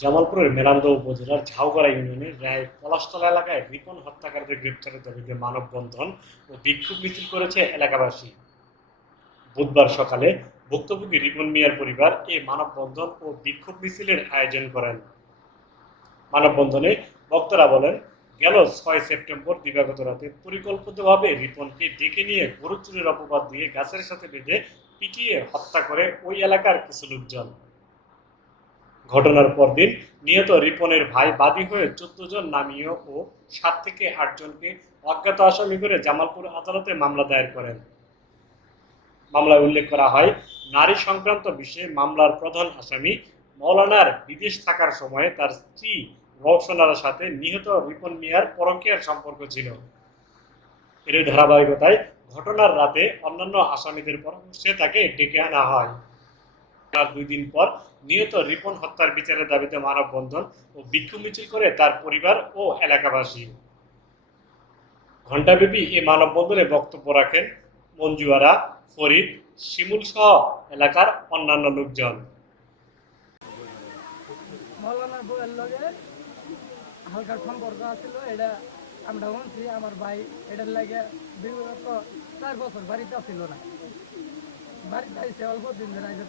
জামালপুরের মেলান্দহ উপজেলার ঝাউগড়া ইউনিয়নের রায় পলাশতলা এলাকায় রিপন হত্যাকারীদের গ্রেপ্তারের দাবিতে মানববন্ধন ও বিক্ষোভ মিছিল করেছে এলাকাবাসী। বুধবার সকালে ভুক্তভোগী রিপন মিয়ার পরিবার এ মানববন্ধন ও বিক্ষোভ মিছিলের আয়োজন করেন। মানববন্ধনে বক্তারা বলেন, গেল 6 সেপ্টেম্বর দিবাগত রাতে পরিকল্পিতভাবে রিপনকে ডেকে নিয়ে গরু চুরির অপবাদ দিয়ে গাছের সাথে বেঁধে পিটিয়ে হত্যা করে ওই এলাকার কিছু লোকজন। ঘটনার পরদিন নিহত রিপনের ভাই বাদী হয়ে 14 জন নামীয় ও 7 থেকে 8 জনকে অজ্ঞাত আসামি করে জামালপুর আদালতে মামলা দায়ের করেন। মামলায় উল্লেখ করা হয়, নারী সংক্রান্ত বিষয়ে মামলার প্রধান আসামি মৌলানার বিদেশ থাকার সময়ে তার স্ত্রী রওশনার সাথে নিহত রিপন মিয়ার পরকীয়ার সম্পর্ক ছিল। এর ধারাবাহিকতায় ঘটনার রাতে অন্যান্য আসামিদের পরামর্শে তাকে ডেকে আনা হয়। তার 2 দিন পর নিহত রিপন হত্যার বিচারের দাবিতে মানববন্ধন ও বিক্ষোভ মিছিল করে তার পরিবার ও এলাকাবাসী। ঘণ্টাব্যাপী এ মানববন্ধনে বক্তব্য রাখেন মঞ্জু আরা, ফরিদ, শিমুল সহ এলাকার অন্যান্য লোকজন। মৌলানার বউয়ের লগে হালকা সম্পর্ক আছিল, এটা আমরা শুনছি। আমার ভাই এটার লাগে বিগত 4 বছর বাড়িতে ছিল না, বাড়িতে আইসে অল্প দিন ধরে আইসে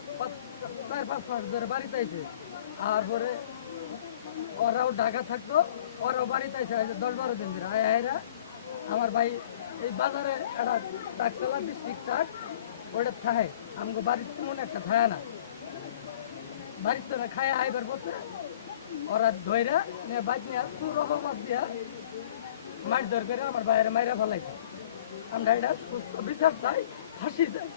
4-5 মাস ধরে বাড়িতে আইসে। আর পরে ওরাও ঢাকা থাকতো, ওরাও বাড়িতে আইসে 10-12 দিন ধরে আয়রা আমার ভাই এই বাজারে একটা ডাকতলা ডিস্ট্রিক্ট চার্ট ওইটা থাহে আমাকে বাড়িতে তেমন একটা থায় না, বাড়িতে না খায় আইবার পথে ওরা ধৈরা নিয়ে বাইক নিয়ে সুর অপবাদ দিয়া মাছ ধর করে আমার বাইরে মাইরা ফেলাইছে। আমরা এটা সুস্থ বিচার চাই, ফাঁসি চাই।